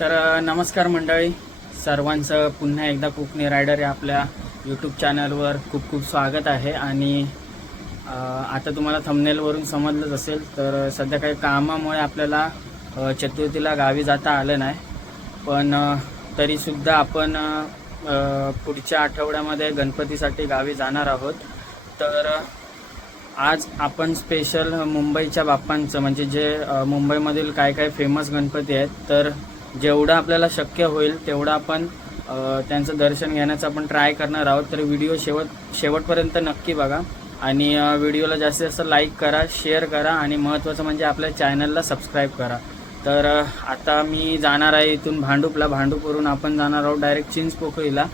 तर नमस्कार मंडळी. सर्वांचं पुन्हा एकदा कोकणी रायडर या आपल्या यूट्यूब चॅनलवर खूप खूप स्वागत आहे आणि आता तुम्हाला थंबनेलवरून समजलंच असेल तर सध्या काही कामामुळे आपल्याला चतुर्थीला गावी जाता आलं नाही. पण तरीसुद्धा आपण पुढच्या आठवड्यामध्ये गणपतीसाठी गावी जाणार आहोत. तर आज आपण स्पेशल मुंबईच्या बाप्पांचं म्हणजे जे मुंबईमधील काय काय फेमस गणपती आहेत तर जेवढं आपल्याला शक्य होईल तेवढं आपण त्यांचं दर्शन घेण्याचं आपण ट्राय करणार आहोत. तर व्हिडिओ शेवट शेवटपर्यंत नक्की बघा. आणि व्हिडिओला जास्तीत जास्त लाईक करा शेअर करा आणि महत्त्वाचं म्हणजे आपल्या चॅनलला सबस्क्राईब करा. तर आता मी जाणार आहे इथून भांडूपला. भांडूपवरून आपण जाणार आहोत डायरेक्ट चिंचपोखळीला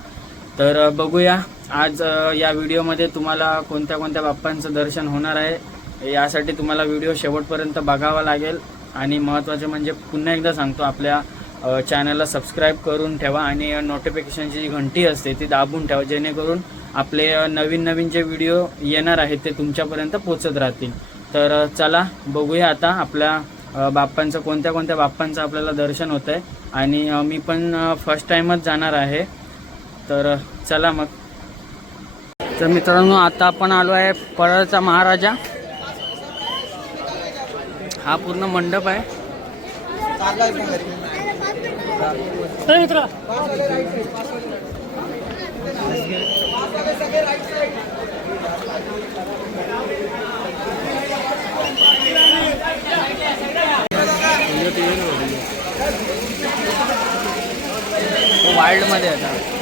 तर बघूया. आज या व्हिडिओमध्ये तुम्हाला कोणत्या कोणत्या बाप्पांचं दर्शन होणार आहे यासाठी तुम्हाला व्हिडिओ शेवटपर्यंत बघावा लागेल. आणि महत्त्वाचे म्हणजे पुन्हा एकदा सांगतो आपल्या चॅनलला सबस्क्राईब करून ठेवा आणि नोटिफिकेशनची जी घंटी असते ती दाबून ठेवा जेणेकरून आपले नवीन नवीन जे व्हिडिओ येणार आहेत ते तुमच्यापर्यंत पोचत राहतील. तर चला बघूया आता आपल्या बाप्पांचं कोणत्या कोणत्या बाप्पांचं आपल्याला दर्शन होतं आहे आणि मी पण फर्स्ट टाईमच जाणार आहे. तर चला मग. तर मित्रांनो आता आपण आलो आहे परळचा महाराजा. हा पूर्ण मंडप आहे. वाईल्डमध्ये आता.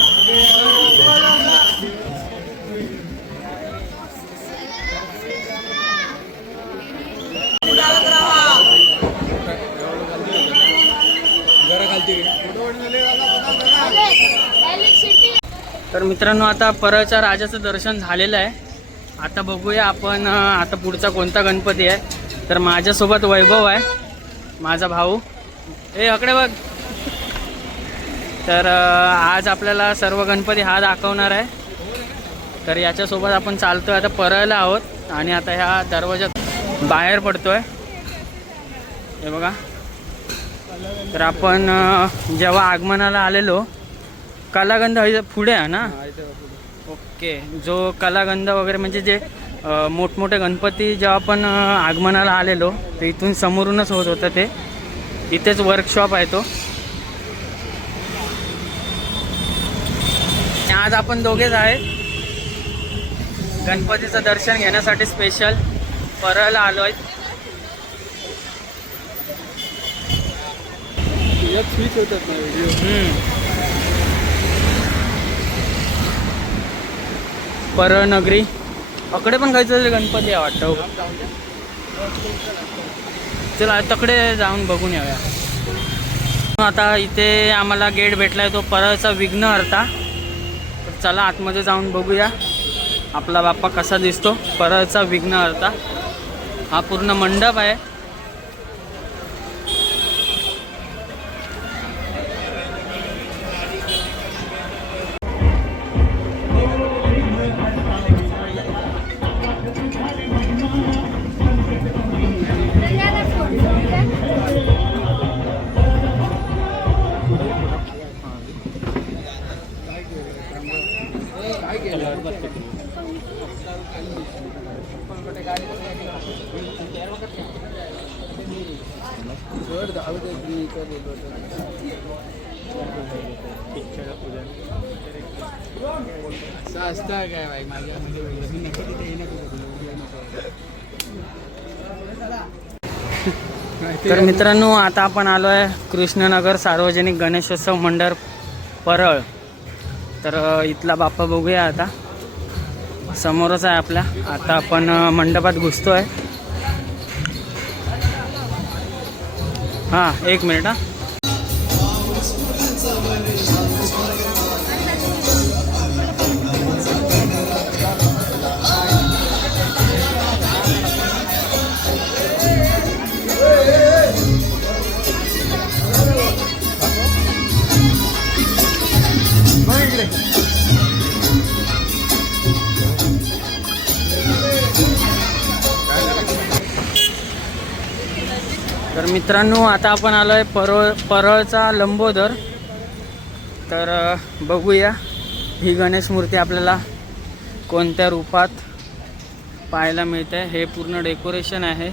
तर मित्रांनो आता परळच्या राजाचं दर्शन झालेलं आहे. आता बघूया आपण आता पुढचा कोणता गणपती आहे. तर माझ्यासोबत वैभव आहे माझा भाऊ. हे अकडे बघ. तर आज आपल्याला सर्व गणपती हा दाखवणार आहे. तर याच्यासोबत आपण चालतोय आता परळला आहोत आणि आता ह्या दरवाजात बाहेर पडतोय. हे बघा. तर आपण जेव्हा आगमनाला आलेलो कलागंध हळी- पुढे आहे ना? ओके. जो कलागंध वगैरे म्हणजे जे मोठमोठे गणपती जेव्हा आपण आगमनाला आलेलो तर इथून समोरूनच होत होतं ते. इथेच वर्कशॉप आहे तो. आज आपण दोघेच आहेत गणपतीचं दर्शन घेण्यासाठी स्पेशल परळला आलो आहे स्विच होतात ना व्हिडिओ परनगरी. अकडे पण खायचं गणपती आहे वाटतं हो. चला तकडे जाऊन बघून येऊया. आता इथे आम्हाला गेट भेटलाय तो परळचा विघ्न हरता. तर चला आतमध्ये जाऊन बघूया. आपला बाप्पा कसा दिसतो परळचा विघ्न हरता. हा पूर्ण मंडप आहे. असता काय बाई माझ्या म्हणजे मी नको तिथे येणं तर मित्रांनो आता आपण आलो आहे कृष्णनगर सार्वजनिक गणेशोत्सव मंडळ परळ. तर इथला बाप्पा बघूया आता. समोरच आहे आपला. आता आपण मंडपात घुसतो आहे हां एक मिनिट हां. मित्रांनो आता आपण आलो आहे परळ परळचा लंबोदर. तर बघूया ही गणेश मूर्ती आपल्याला कोणत्या रूपात पाहायला मिळते. हे पूर्ण डेकोरेशन आहे.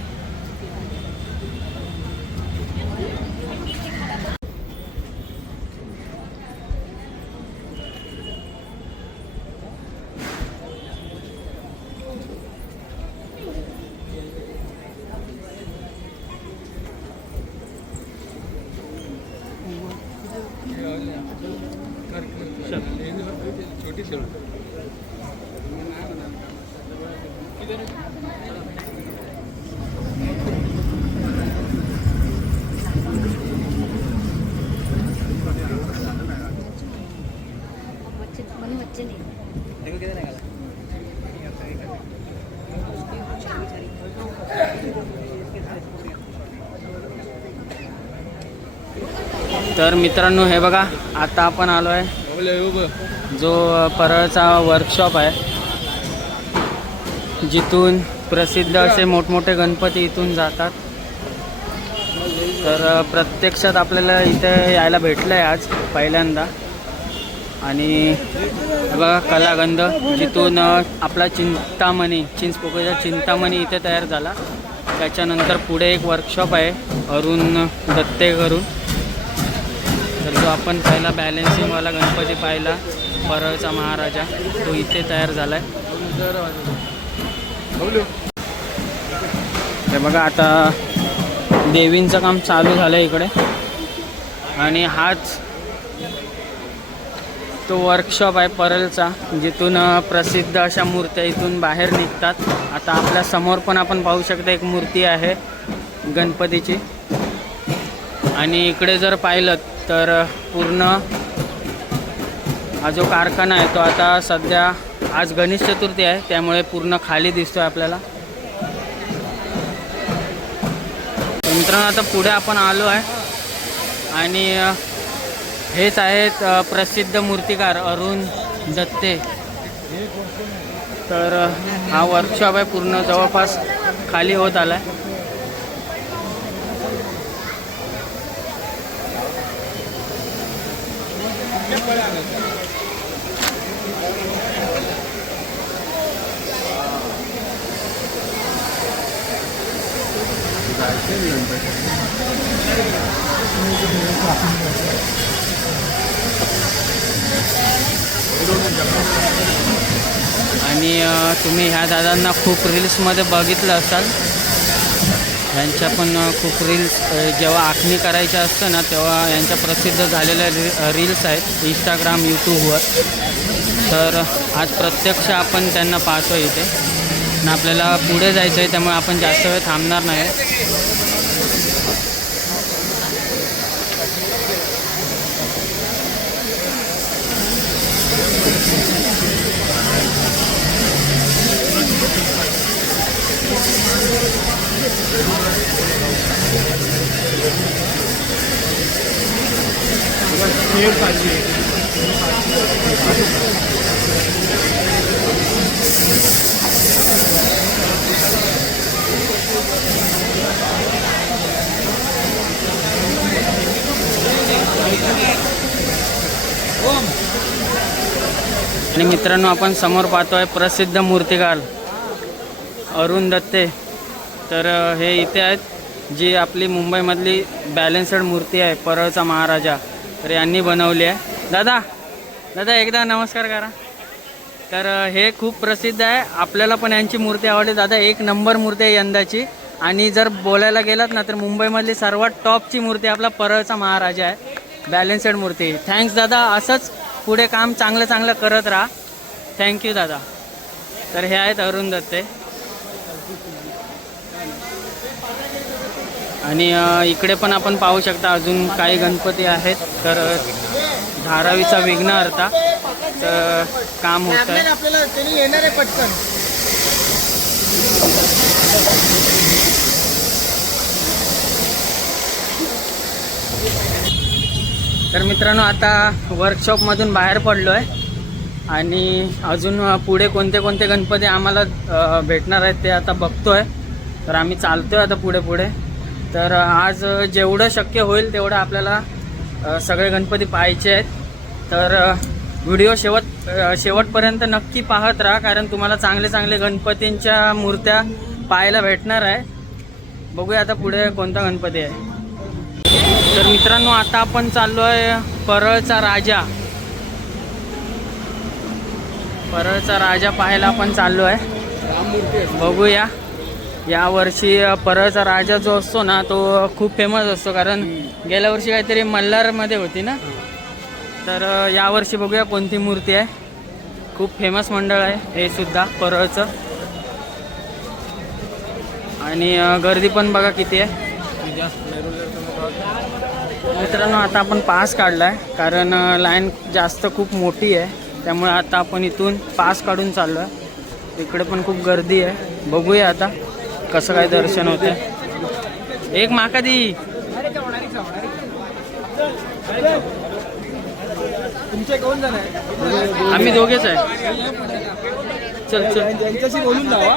तर मित्रांनो हे बघा आता आपण आलो आहे जो परळचा वर्कशॉप आहे. जिथून प्रसिद्ध असे मोठमोठे गणपती इथून जातात. तर प्रत्यक्षात आपल्याला इथे यायला भेटलं आहे आज पहिल्यांदा. आणि बघा कलागंध जिथून आपला चिंतामणी चिंचपोकळीचा चिंतामणी इथे तयार झाला. त्याच्यानंतर पुढे एक वर्कशॉप आहे अरुण दत्ते करून तर जो आपण पहिला बॅलेन्सिंगवाला गणपती पाहिला परळचा महाराजा तो इथे तयार झाला आहे हे बघा आता देवींचं काम चालू झालं आहे इकडे. आणि हाच तो वर्कशॉप आहे परलचा जिथून प्रसिद्ध अशा मूर्त्या इथून बाहेर निघतात. आता आपल्यासमोर पण आपण पाहू शकता एक मूर्ती आहे गणपतीची. आणि इकडे जर पाहिलं तर पूर्ण हा जो कारखाना आहे तो आता सध्या आज गणेश चतुर्थी आहे त्यामुळे पूर्ण खाली दिसतोय आपल्याला. तर मित्रांनो आता पुढे आपण आलो आहे. आणि हेच आहेत प्रसिद्ध मूर्तिकार अरुण दत्ते. तर हा वर्कशॉप आहे पूर्ण जवळपास खाली होत आला आहे आणि तुम्ही ह्या दादांना खूप रील्समध्ये बघितलं असाल. यांच्या पण खूप रील्स जेव्हा आखणी करायच्या असतं ना तेव्हा यांच्या प्रसिद्ध झालेल्या री रील्स आहेत इंस्टाग्राम यूट्यूबवर तर आज प्रत्यक्ष आपण त्यांना पाहतो इथे. आणि आपल्याला पुढे जायचं आहे त्यामुळे आपण जास्त वेळ थांबणार नाही. आणि मित्रांनो आपण समोर पाहतोय प्रसिद्ध मूर्तिकार अरुण दत्ते. तर हे इथे आहेत जी आपली मुंबईमधली बॅलेन्सड मूर्ती आहे परळचा महाराजा. तर यांनी बनवली आहे. दादा दादा एकदा नमस्कार करा. तर हे खूप प्रसिद्ध आहे. आपल्याला पण यांची मूर्ती आवडली. दादा एक नंबर मूर्ती आहे यंदाची. आणि जर बोलायला गेलात ना तर मुंबईमधली सर्वात टॉपची मूर्ती आपला परळचा महाराजा आहे. बॅलेन्सेड मूर्ती. थँक्स दादा. असंच पुढे काम चांगलं चांगलं करत राहा. थँक्यू दादा. तर हे आहेत अरुण दत्ते. आणि इकडे पण आपण पाहू शकता अजून काही गणपती आहेत. तर धारावीचा विघ्न अर्था. तर काम होत आहे आपल्याला त्यांनी येणार आहे पटकन तर मित्रांनो आता वर्कशॉपमधून बाहेर पडलो आहे आणि अजून पुढे कोणते कोणते गणपती आम्हाला भेटणार आहेत ते आता बघतो आहे तर आम्ही चालतो आहे आता पुढे पुढे. तर आज जेवढं शक्य होईल तेवढं आपल्याला सगळे गणपती पाहायचे आहेत. तर व्हिडिओ शेवट शेवटपर्यंत नक्की पाहत राहा कारण तुम्हाला चांगले चांगले गणपतींच्या मूर्त्या पाहायला भेटणार आहे. बघूया आता पुढे कोणता गणपती आहे. तर मित्रांनो आता आपण चाललो आहे परळचा राजा. परळचा राजा पाहायला आपण चाललो आहे. बघूया. या वर्षी परळचा राजा जो असतो ना तो खूप फेमस असतो. कारण गेल्या वर्षी काहीतरी मल्हारमध्ये होती ना? तर या वर्षी बघूया कोणती मूर्ती आहे. खूप फेमस मंडळ आहे हे सुद्धा परळचं. आणि गर्दी पण बघा किती आहे. मित्रांनो आता आपण पास काढला आहे कारण लाईन जास्त खूप मोठी आहे. त्यामुळे आता आपण इथून पास काढून चाललो आहे इकडे पण खूप गर्दी आहे. बघूया आता कसं काय दर्शन होते एक माका दी तुमचे कोण जण आहे आम्ही दोघेच आहे. चल चल. त्यांच्याशी बोलून जावा.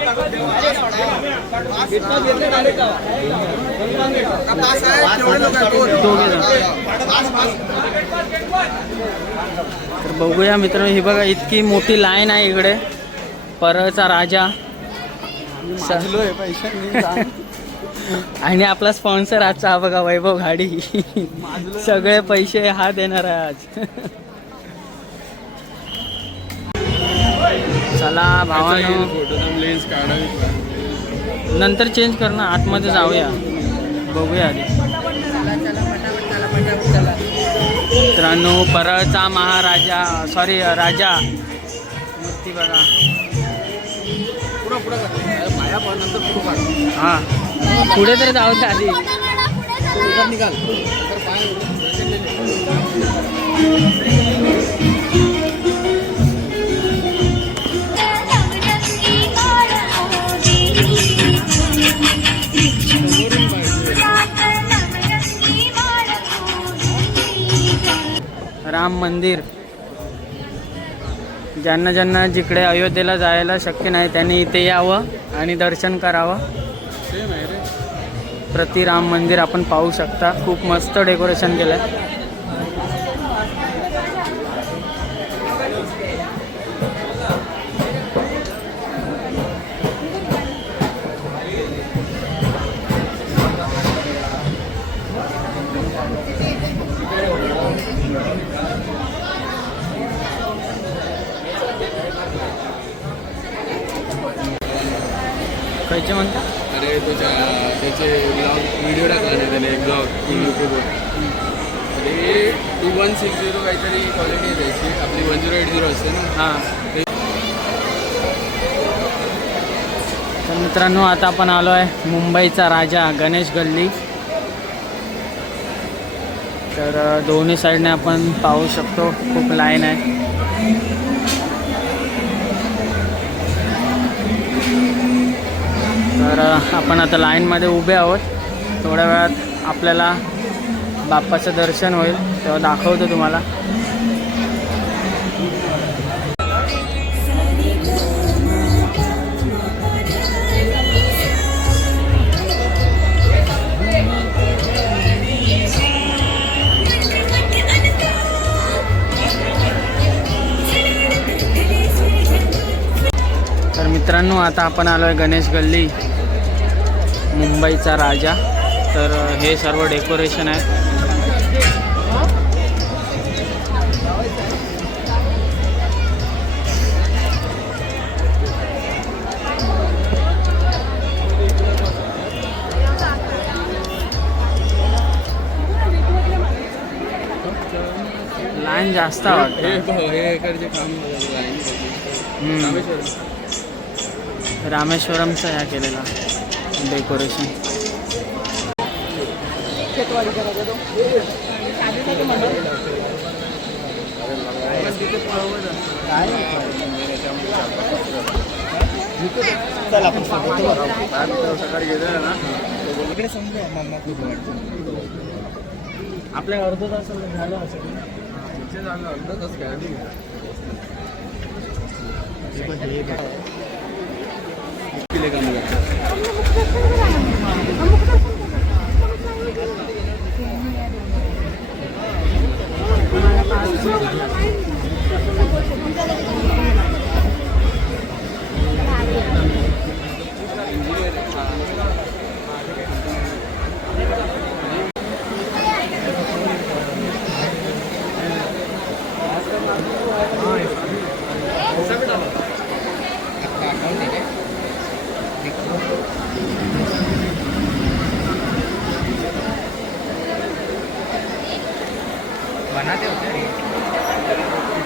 तर बघूया मित्रांनो ही बघा इतकी मोठी लाईन आहे इकडे. परळचा राजा. आणि आपला स्पॉन्सर आजचा हा बघा वैभव गाडी सगळे पैसे हा देणार आहे आज. चला भावानो. फोटो लेन्स काढावी नंतर चेंज कर ना आतमध्ये जाऊया. बघूया आधी. मित्रांनो परळचा महाराजा सॉरी राजा. मूर्ती बघा. हा. पुढे तर जाऊ दे आधी. उधर राम मंदिर. ज्यांना ज्यांना जिकडे अयोध्येला जायला शक्य नाही त्यांनी इथे यावं आणि दर्शन करावं. प्रति राम मंदिर आपण पाहू शकता. खूप मस्त डेकोरेशन केलं आहे तर मित्रांनो आता आपण आलो आहे मुंबईचा राजा गणेश गल्ली. तर दोन्ही साईडने आपण पाहू शकतो खूप लाईन आहे. तर आपण आता लाईनमध्ये उभे आहोत. थोड्या वेळात आपल्याला बाप्पाचं दर्शन होईल तेव्हा दाखवतो तुम्हाला. तर मित्रांनो आता आपण आलो आहे गणेश गल्ली मुंबईचा राजा. तर हे सर्व डेकोरेशन आहे. लाईन जास्त आवडते रामेश्वरमचा ह्या केलेला डेकोरेशन. आपल्या अर्ध तास झालं असेल इथे झालं अर्धा तास काय नाही. किती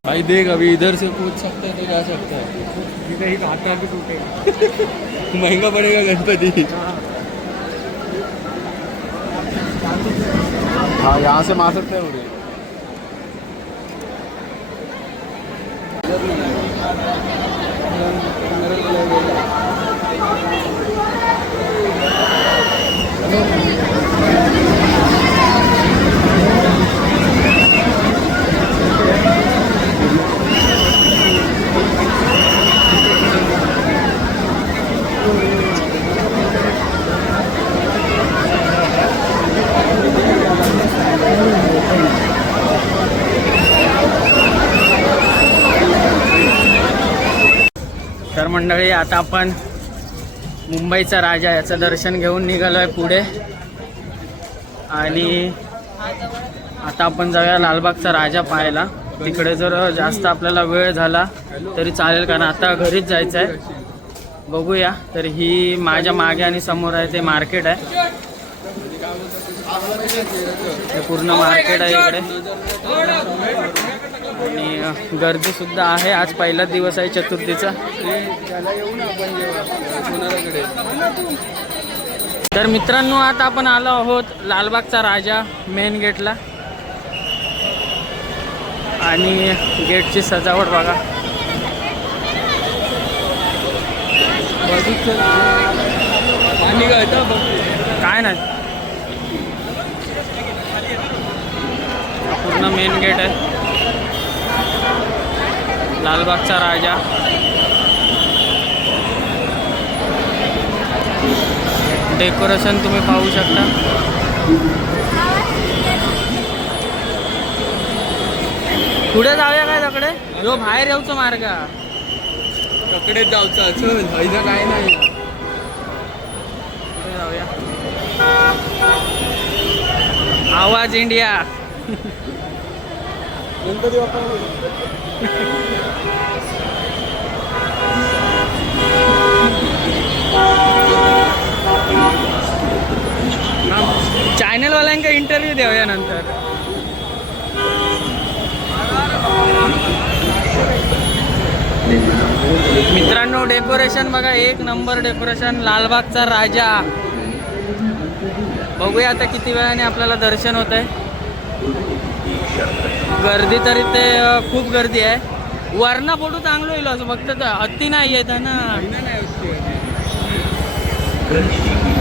भाई देख अभी इधर से कूद सकता है तो जा सकता है। महँगा पड़ेगा गणपति। हाँ। यहाँ से मार सकते हैं मंडळी आता आपण मुंबईचा राजा याचं दर्शन घेऊन निघालो आहे पुढे. आणि आता आपण जाऊया लालबागचा राजा पाहायला. तिकडे जर जास्त आपल्याला वेळ झाला तरी चालेल कारण आता घरीच जायचं आहे बघूया तर ही माझ्या मागे आणि समोर आहे ते मार्केट आहे. हे पूर्ण मार्केट आहे इकडे. आणि गर्दीसुद्धा आहे. आज पहिला दिवस आहे चतुर्थीचा. तर मित्रांनो आता आपण आलो आहोत लालबागचा राजा मेन गेटला आणि गेटची सजावट बघा. काय बघ काय नाही पूर्ण मेन गेट आहे. लालबागचा राजा. डेकोरेशन तुम्ही पाहू शकता. पुढे जाऊया काय तकडे? जो बाहेर येऊचो मार्ग. तकडे जाऊचा चल इथं काय नाही. जाऊया. आवाज इंडिया. चॅनलवाल्यांका इंटरव्ह्यू देऊया नंतर. मित्रांनो डेकोरेशन बघा एक नंबर डेकोरेशन लालबागचा राजा. बघूया आता किती वेळाने आपल्याला दर्शन होत आहे गर्दी तरी ते खूप गर्दी आहे. वरना फोटो चांगलो येईल असं फक्त अति हत्ती नाही येत आहे ना नाही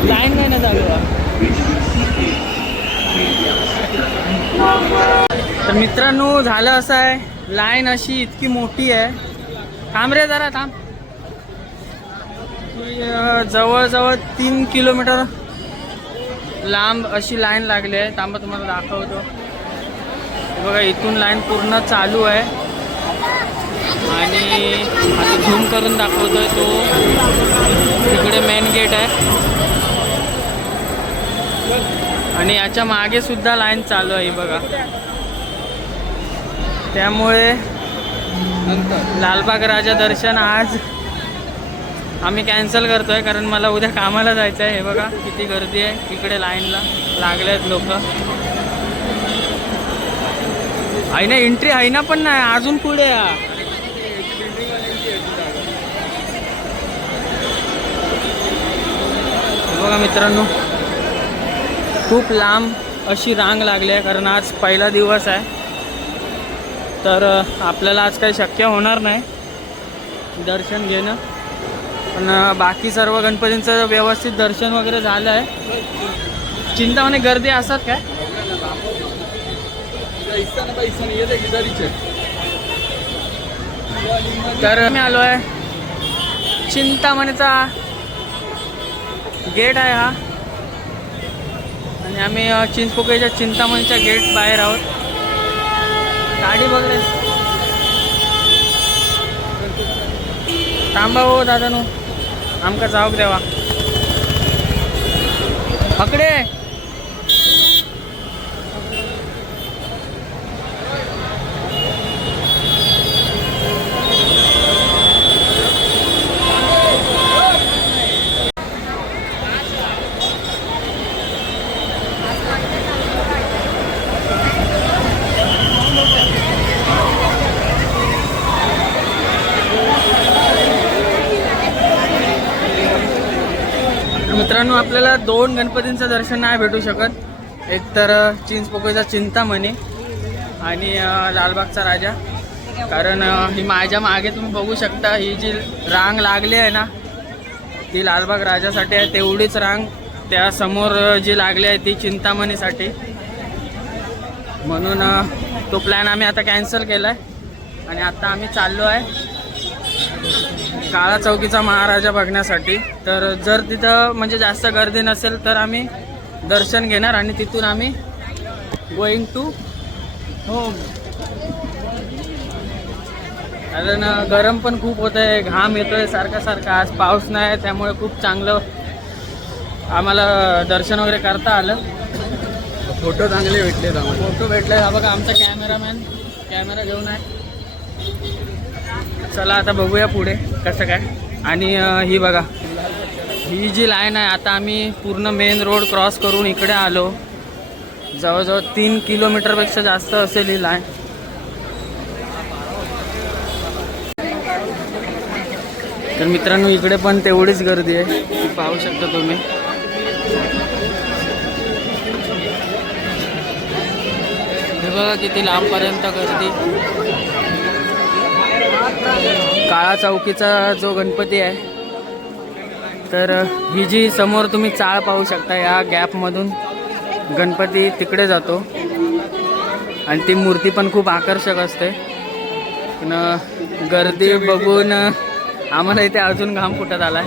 लाईन नाही ना चालू. तर मित्रांनो झालं असं आहे. लाईन अशी इतकी मोठी आहे. थांब रे जरा थांब. जवळजवळ तीन किलोमीटर लांब अशी लाईन लागली आहे. थांबा तुम्हाला दाखवतो. बघा इथून लाईन पूर्ण चालू आहे. आणि आता झूम करून दाखवतोय तो. तिकडे मेन गेट आहे. आणि याच्या मागे सुद्धा लाईन चालू आहे बघा. त्यामुळे लालबाग राजा दर्शन आज आम्ही कॅन्सल करतोय कारण मला उद्या कामाला जायचं आहे हे बघा किती गर्दी आहे. इकडे लाईनला लागले आहेत लोक. आहे ना एंट्री आहे ना पण नाही अजून पुढे या. बघा मित्रांनो खूप लांब अशी रांग लागली आहे कारण आज पहिला दिवस आहे. तर आपल्याला आज काही शक्य होणार नाही दर्शन घेणं. पण बाकी सर्व गणपतींचं व्यवस्थित दर्शन वगैरे झालं आहे. चिंतामणे गर्दी असतात काय? तर मी आलो आहे चिंतामणीचा गेट आहे हा. आणि आम्ही अ, चिंतामणीच्या गेट बाहेर आहोत. गाडी वगैरे थांबा हो दादा नू आमका जाऊक देवा. पकडे मित्रांनो आपल्याला दोन गणपतींचं दर्शन नाही भेटू शकत. एक तर चिंचपोकळीचा चिंतामणी आणि लालबागचा राजा. कारण ही माझ्या मागे तुम्ही बघू शकता ही जी रांग लागली आहे ना ती लालबाग राजासाठी आहे. तेवढीच रांग त्या समोर जी लागली आहे ती चिंतामणीसाठी. म्हणून तो प्लॅन आम्ही आता कॅन्सल केला आहे आणि आता आम्ही चाललो आहे. काळा चौकीचा महाराजा बघण्यासाठी. तर जर तिथं म्हणजे जास्त गर्दी नसेल तर आम्ही दर्शन घेणार आणि तिथून आम्ही गोईंग टू होम कारण गरम पण खूप होत आहे घाम येतोय सारखा सारखा. आज पाऊस नाही आहे त्यामुळे खूप चांगलं आम्हाला दर्शन वगैरे करता आलं. फोटो चांगले भेटले फोटो भेटलाय हा बघा आमचा कॅमेरामॅन कॅमेरा घेऊन आहे. चला आता बघूया पुढे कसं काय. आणि ही बघा. ही जी लाईन आहे आता आम्ही पूर्ण मेन रोड क्रॉस करून इकडे आलो. जवळजवळ तीन किलोमीटरपेक्षा जास्त असेल ही लाईन तर मित्रांनो इकडे पण तेवढीच गर्दी आहे. ती पाहू शकता तुम्ही. हे बघा किती लांबपर्यंत गर्दी. काळा चौकीचा जो गणपती आहे तर ही जी समोर तुम्ही चाळ पाहू शकता या गॅपमधून गणपती तिकडे जातो. आणि ती मूर्ती पण खूप आकर्षक असते. पण गर्दी बघून आम्हाला इथे अजून घाम फुटत आलाय.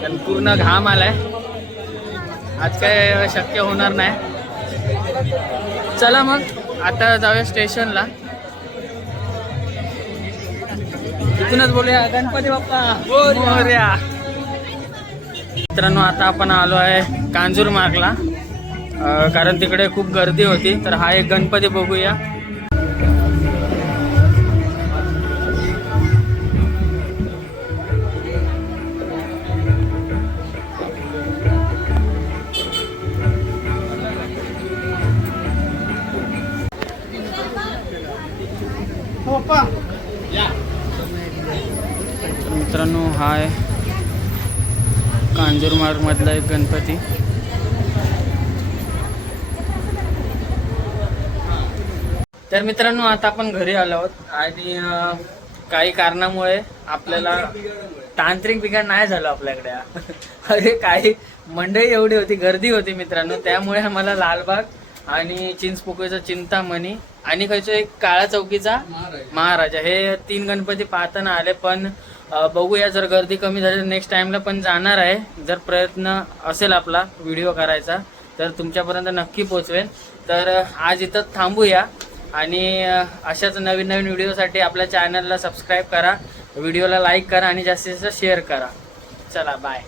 कारण पूर्ण घाम आलाय. आज काय शक्य होणार नाही. चला मग आता जाऊया स्टेशनला. इथूनच बोलूया. गणपती बाप्पा. मित्रांनो आता आपण आलो आहे कांजूर मार्गला. कारण तिकडे खूप गर्दी होती तर हा एक गणपती बघूया. हा आहे. कांजूरमार्गमधला एक गणपती. तर मित्रांनो आता आपण घरी आलो आहोत आणि काही कारणामुळे आपल्याला तांत्रिक बिघाड नाही झालं आपल्याकडे. अरे काही मंडळी एवढी होती गर्दी होती मित्रांनो त्यामुळे आम्हाला लालबाग आणि चिंचपोकळीचा चिंतामणी आणि खायचो एक काळा चौकीचा महाराजा. हे तीन गणपती पाहताना आले पण बघूया जर गर्दी कमी झाली तर नेक्स्ट टाईमला पण जाणार आहे. जर प्रयत्न असेल आपला व्हिडिओ करायचा तर तुमच्यापर्यंत नक्की पोचवेल तर आज इथं थांबूया आणि अशाच नवीन नवीन व्हिडिओसाठी आपल्या चॅनलला सबस्क्राईब करा व्हिडिओला लाईक करा आणि जास्तीत जास्त शेअर करा. चला बाय